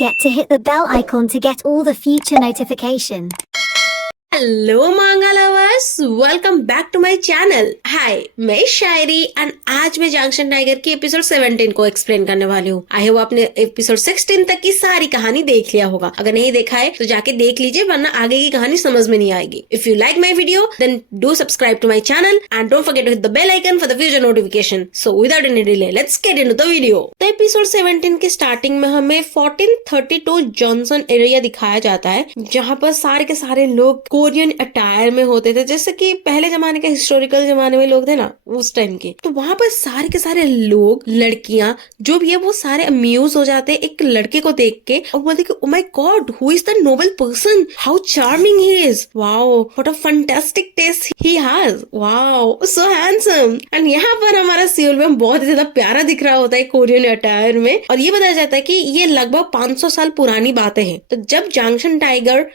forget to hit the bell icon to get all the future notification. Hello manga lovers, welcome back to my channel. Hi, मैं शायरी and आज मैं junction tiger की episode 17 को explain करने वाली हूँ। आई होप आपने एपिसोड 16 तक की सारी कहानी देख लिया होगा। अगर नहीं देखा है तो जाके देख लीजिए, वरना आगे की कहानी समझ में नहीं आएगी। If you like my video then do subscribe to my channel and don't forget to hit the bell icon for the future notification. So without any delay let's get into the video. तो episode 17 के starting में हमें 1432 Johnson area दिखाया जाता है, जहाँ पर सारे के सारे लोग कोरियन अटायर में होते थे, जैसे कि पहले जमाने के हिस्टोरिकल जमाने में लोग थे ना, उस टाइम के। तो वहां पर सारे के सारे लोग, लड़कियां जो भी है, वो सारे अम्यूज हो जाते हैं एक लड़के को देख के और बोलते कि oh my god, who is the noble person, how charming he is, wow what a fantastic taste he has, wow so handsome. And यहाँ पर हमारा सियोल में बहुत ही ज्यादा प्यारा दिख रहा होता है कोरियन अटायर में, और ये बताया जाता है कि ये लगभग 500 साल पुरानी बातें हैं। तो जब जंक्शन टाइगर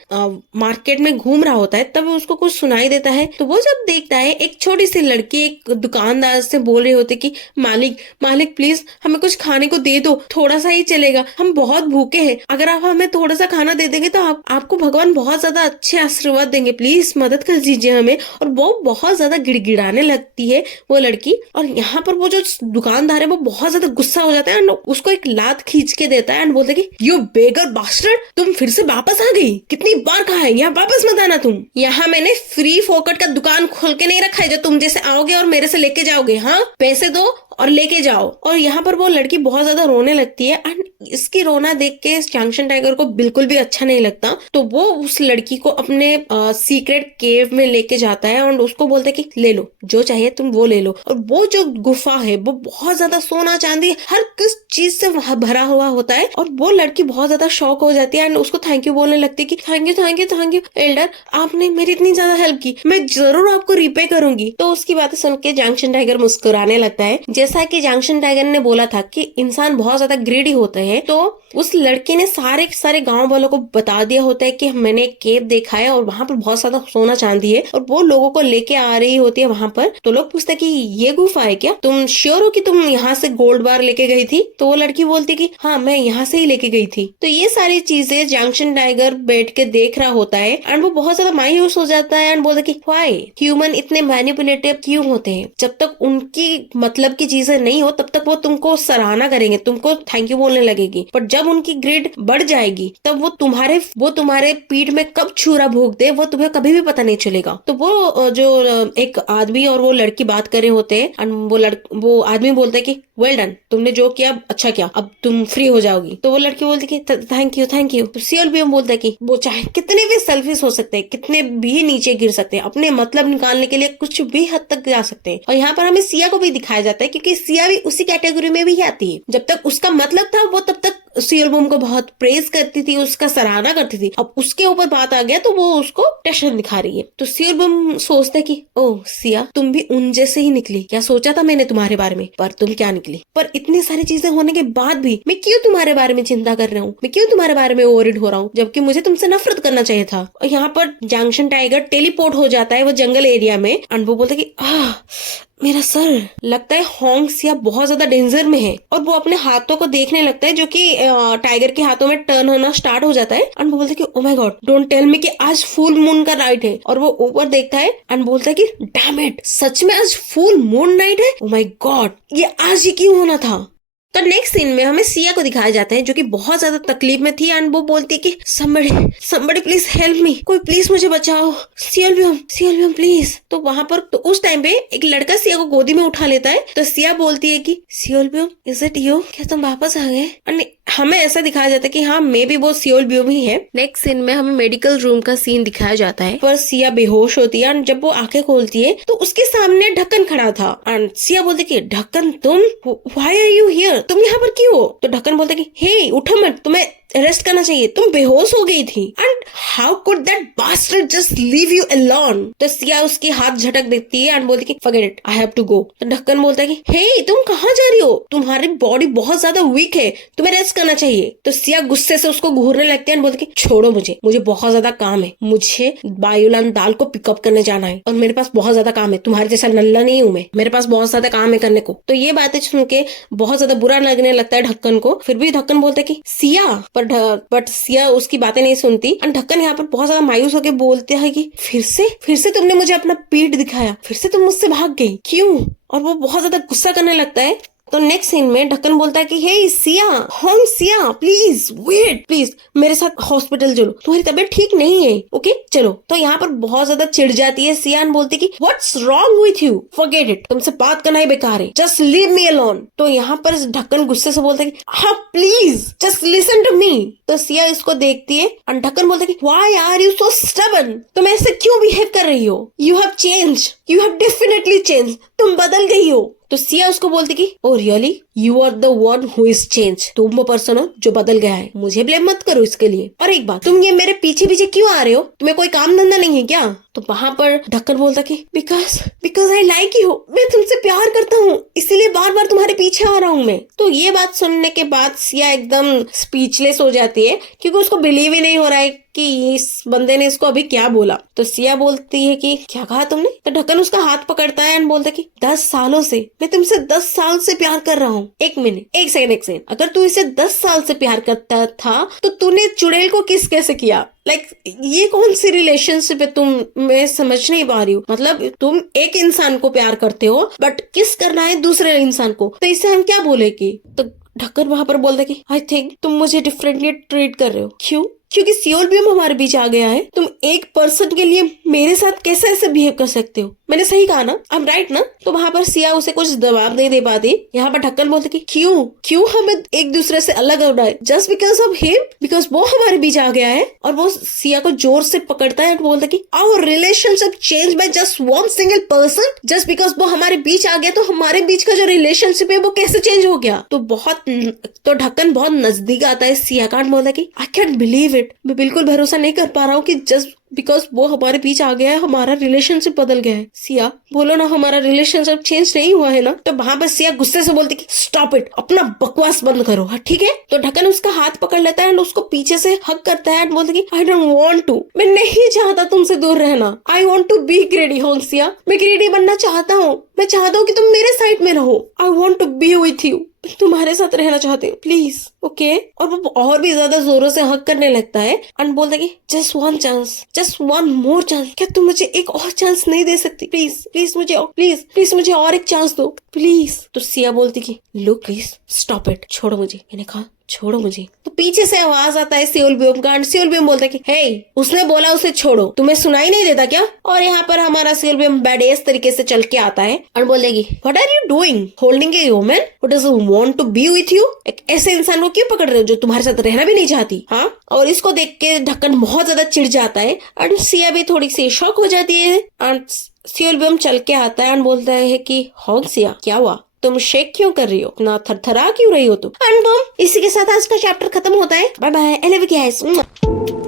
मार्केट में घूम रहा होता है तब उसको कुछ सुनाई देता है। तो वो जब देखता है एक छोटी सी लड़की एक दुकानदार से बोल रही होती कि मालिक मालिक प्लीज हमें कुछ खाने को दे दो, थोड़ा सा ही चलेगा, हम बहुत भूखे हैं, अगर आप हमें थोड़ा सा खाना दे देंगे तो आपको भगवान बहुत ज्यादा अच्छे आशीर्वाद देंगे, प्लीज मदद कर दीजिए हमें। और वो बहुत ज्यादा गिड़गिड़ाने लगती है वो लड़की, और यहाँ पर वो जो दुकानदार है वो बहुत ज्यादा गुस्सा हो जाता है और उसको एक लात खींच के देता है एंड बोलता है कि यू बेगर बास्टर्ड, तुम फिर से वापस आ गई, कितनी बार कहा है यहाँ वापस मत आना, तुम यहाँ मैंने फ्री फोकट का दुकान खोल के नहीं रखा है जो तुम जैसे आओगे और मेरे से लेके जाओगे। हाँ, पैसे दो और लेके जाओ। और यहाँ पर वो लड़की बहुत ज्यादा रोने लगती है एंड इसकी रोना देख के जंक्शन टाइगर को बिल्कुल भी अच्छा नहीं लगता। तो वो उस लड़की को अपने सीक्रेट केव में लेके जाता है और उसको बोलता है कि ले लो जो चाहिए तुम वो ले लो। और वो जो गुफा है वो बहुत ज्यादा सोना चांदी हर किस चीज से भरा हुआ होता है, और वो लड़की बहुत ज्यादा शॉक हो जाती है एंड उसको थैंक यू बोलने लगती है कि thank you thank you thank you Elder, आपने मेरी इतनी ज्यादा हेल्प की, मैं जरूर आपको रिपे करूंगी। तो उसकी बातें सुन के जंक्शन टाइगर मुस्कुराने लगता है। जैसा कि जंक्शन टाइगर ने बोला था कि इंसान बहुत ज्यादा ग्रीडी होते हैं, तो उस लड़के ने सारे गांव वालों को बता दिया होता है कि मैंने एक केव देखा है और वहां पर बहुत ज्यादा सोना चांदी है, और वो लोगों को लेके आ रही होती है वहां पर। तो लोग पूछते कि ये गुफा है क्या, तुम श्योर हो कि तुम यहाँ से गोल्ड बार लेके गई थी? तो वो लड़की बोलती कि हाँ मैं यहाँ से ही लेके गई थी। तो ये सारी चीजें जंक्शन टाइगर बैठ के देख रहा होता है एंड वो बहुत ज्यादा मायूस हो जाता है एंड बोलता कि व्हाई ह्यूमन इतने मैनिपुलेटिव क्यों होते हैं, जब तक उनकी मतलब की चीजें नहीं हो तब तक वो तुमको सराहना करेंगे, तुमको थैंक यू बोलने लगेगी, पर जब उनकी ग्रेड बढ़ जाएगी तब वो तुम्हारे पीठ में कब छुरा भोग दे वो तुम्हें कभी भी पता नहीं चलेगा। तो वो जो एक आदमी और वो लड़की बात कर रहे होते हैं एंड वो आदमी बोलता है कि वेल डन, तुमने जो किया अच्छा किया, अब तुम फ्री हो जाओगी। तो वो लड़की बोलती कि थैंक यू। तो सियोल भी बोलता है कि वो चाहे कितने भी सेल्फिश हो सकते हैं, कितने भी नीचे गिर सकते हैं, अपने मतलब निकालने के लिए कुछ भी हद तक जा सकते हैं। और यहाँ पर हमें सिया को भी दिखाया जाता है क्योंकि सिया भी उसी कैटेगरी में भी आती है। जब तक उसका मतलब था वो तब तक सियोल बूम को बहुत प्रेज करती थी, उसका सराहना करती थी। अब उसके ऊपर बात आ गया तो वो उसको टेंशन दिखा रही है। तो सियोल बूम सोचता है कि ओह सिया, तुम भी उन जैसे ही निकली, क्या सोचा था मैंने तुम्हारे बारे में, पर तुम क्या निकली। पर इतनी सारी चीजें होने के बाद भी मैं क्यों तुम्हारे बारे में चिंता कर रहा हूँ, मैं क्यों तुम्हारे बारे में ओवररिड हो रहा हूँ, जबकि मुझे तुमसे नफरत करना चाहिए था। और यहाँ पर जंक्शन टाइगर टेलीपोर्ट हो जाता है वो जंगल एरिया में एंड वो बोलता है कि मेरा सर, लगता है होंग सिया बहुत ज्यादा डेंजर में है। और वो अपने हाथों को देखने लगता है जो कि टाइगर के हाथों में टर्न होना स्टार्ट हो जाता है एंड वो बोलता है कि oh my god don't tell me कि आज फुल मून का नाइट है। और वो ऊपर देखता है एंड बोलता है कि डैम इट, सच में आज फुल मून नाइट है, ओ माय गॉड ये आज ही क्यों होना था। तो नेक्स्ट सीन में हमें सिया को दिखाया जाता है जो कि बहुत ज्यादा तकलीफ में थी एंड वो बोलती है कि somebody प्लीज हेल्प मी, कोई प्लीज मुझे बचाओ, सियोल प्लीज। तो वहां पर तो उस टाइम पे एक लड़का सिया को गोदी में उठा लेता है। तो सिया बोलती है कि सियोल इज इट यू, क्या तुम वापस आ गए। हमें ऐसा दिखाया जाता है कि हाँ मे बी वो सियोल ब्यूम ही है। नेक्स्ट सीन में हमें मेडिकल रूम का सीन दिखाया जाता है, पर सिया बेहोश होती है एंड जब वो आंखें खोलती है तो उसके सामने ढक्कन खड़ा था एंड सिया बोलती कि ढक्कन तुम, व्हाई आर यू हियर, तुम यहाँ पर क्यों हो। तो ढक्कन बोलता कि हे उठो मत, तुम्हें रेस्ट करना चाहिए, तुम बेहोश हो गई थी and how could that bastard just leave you alone. तो सिया उसके हाथ झटक देती है एंड बोलती कि forget it, I have to go. तो ढक्कन बोलता है कि हे तुम कहाँ जा रही हो, तुम्हारी बॉडी बहुत ज्यादा वीक है, तुम्हें रेस्ट करना चाहिए। तो सिया गुस्से से उसको घूरने लगती है एंड बोलती कि छोड़ो मुझे बहुत ज्यादा काम है, मुझे बायोलान दाल को पिकअप करने जाना है और मेरे पास बहुत ज्यादा काम है, तुम्हारे जैसा नल्ला नहीं हूँ मैं, मेरे पास बहुत ज्यादा काम है करने को। तो ये बातें सुन के बहुत ज्यादा बुरा लगने लगता है ढक्कन को। फिर भी ढक्कन बोलता है कि सिया, पर बट सिया उसकी बातें नहीं सुनती। और ढक्कन यहाँ पर बहुत ज्यादा मायूस होकर बोलते हैं कि फिर से तुमने मुझे अपना पीठ दिखाया, फिर से तुम मुझसे भाग गई, क्यों? और वो बहुत ज्यादा गुस्सा करने लगता है। तो नेक्स्ट सीन में ढक्कन बोलता है कि हे सिया, होम सिया, प्लीज वेट, प्लीज मेरे साथ हॉस्पिटल चलो, तुम्हारी तबीयत ठीक नहीं है, ओके चलो। तो यहाँ पर बहुत ज्यादा चिढ़ जाती है सिया, बोलती कि what's wrong with you, forget it, तुमसे बात करना ही बेकार है, जस्ट लीव मी अलोन। तो यहाँ पर ढक्कन गुस्से से बोलता है कि हाँ please just listen to me. तो सिया इसको देखती है और ढक्कन बोलता है कि why are you so stubborn, तुम ऐसे क्यों बिहेव कर रही हो, you have change, you have definitely change, तुम बदल गई हो। तो सिया उसको बोलती कि oh really, you are the one who is change, तुम वो पर्सन हो जो बदल गया है, मुझे ब्लेम मत करो इसके लिए। और एक बात, तुम ये मेरे पीछे पीछे क्यों आ रहे हो, तुम्हें कोई काम धंधा नहीं है क्या? तो वहां पर ढक्कन बोलता कि बिकॉज आई लाइक यू, मैं तुमसे प्यार करता हूँ, इसीलिए बार बार तुम्हारे पीछे आ रहा हूँ मैं। तो ये बात सुनने के बाद सिया एकदम स्पीचलेस हो जाती है, क्योंकि उसको बिलीव ही नहीं हो रहा है कि इस बंदे ने इसको अभी क्या बोला। तो सिया बोलती है कि क्या कहा तुमने? तो ढक्कन उसका हाथ पकड़ता है और बोलता है कि 10 सालों से, मैं तुमसे 10 साल से प्यार कर रहा हूँ। एक सेकंड, अगर तू इसे 10 साल से प्यार करता था तो तूने चुड़ैल को किस कैसे किया? ये कौन सी रिलेशनशिप है? मैं समझ नहीं पा रही हूँ। मतलब तुम एक इंसान को प्यार करते हो बट किस करना है दूसरे इंसान को, तो इसे हम क्या बोले कि? तो ढक्कन वहां पर बोलता है कि आई थिंक तुम मुझे डिफरेंटली ट्रीट कर रहे हो। क्यों? क्योंकि सियोल भी हमारे बीच आ गया है। तुम एक पर्सन के लिए मेरे साथ कैसे ऐसे बिहेव कर सकते हो? मैंने सही कहा ना? आई एम राइट ना? तो वहां पर सिया उसे कुछ जवाब नहीं दे पाती। यहाँ पर ढक्कन बोलते कि क्यों हमें एक दूसरे से अलग होना है? Just because of him, because वो हमारे बीच आ गया है। और वो सिया को जोर से पकड़ता है और बोलता कि our relationship change by just one single person, just because वो हमारे बीच आ गया तो हमारे बीच का जो रिलेशनशिप है वो कैसे चेंज हो गया? तो ढक्कन बहुत नजदीक आता है सिया का, बोलता कि आई कैंट बिलीव इट, मैं बिल्कुल भरोसा नहीं कर पा रहा हूँ कि जस्ट बिकॉज वो हमारे बीच आ गया है हमारा रिलेशनशिप बदल गया है। सिया बोलो ना, हमारा रिलेशनशिप चेंज नहीं हुआ है ना? तो वहां पर सिया गुस्से से बोलती कि स्टॉप इट, अपना बकवास बंद करो, ठीक है? तो ढक्कन उसका हाथ पकड़ लेता है और उसको पीछे से हग करता है और बोलता कि आई डोंट वांट टू, मैं नहीं चाहता तुमसे दूर रहना, I want to be greedy. हो सिया, मैं ग्रेडी बनना चाहता हूँ, मैं चाहता हूँ कि तुम मेरे साइड में रहो, I want to be with you, तुम्हारे साथ रहना चाहते हो, प्लीज, ओके? और वो और भी ज्यादा जोरों से हक करने लगता है और बोलता कि just one chance, just one more chance, क्या तुम मुझे एक और चांस नहीं दे सकती? प्लीज मुझे और एक चांस दो, प्लीज। तो सिया बोलती कि लुक प्लीज स्टॉप इट, छोड़ो मुझे, मैंने कहा छोड़ो मुझे। तो पीछे से आवाज आता है सियोल ब्योम का। सियोल ब्योम बोलता है कि हे, उसने बोला उसे छोड़ो, तुम्हें सुनाई नहीं देता क्या? और यहाँ पर हमारा सियोल ब्योम बैडेस तरीके से चल के आता है और बोलेगी what are you doing holding a woman who doesn't want to be with you? एक ऐसे इंसान को क्यों पकड़ रहे हो जो तुम्हारे साथ रहना भी नहीं चाहती? हाँ। और इसको देख के ढक्कन बहुत ज्यादा चिढ़ जाता है और सिया भी थोड़ी सी शॉक हो जाती है। और सियोल ब्योम चल के आता है और बोलता है कि हाँ सिया, क्या हुआ? तुम शेक क्यों कर रही हो? ना थरथरा क्यों रही हो तुम? इसी के साथ आज का चैप्टर खत्म होता है। Bye bye, I love you guys.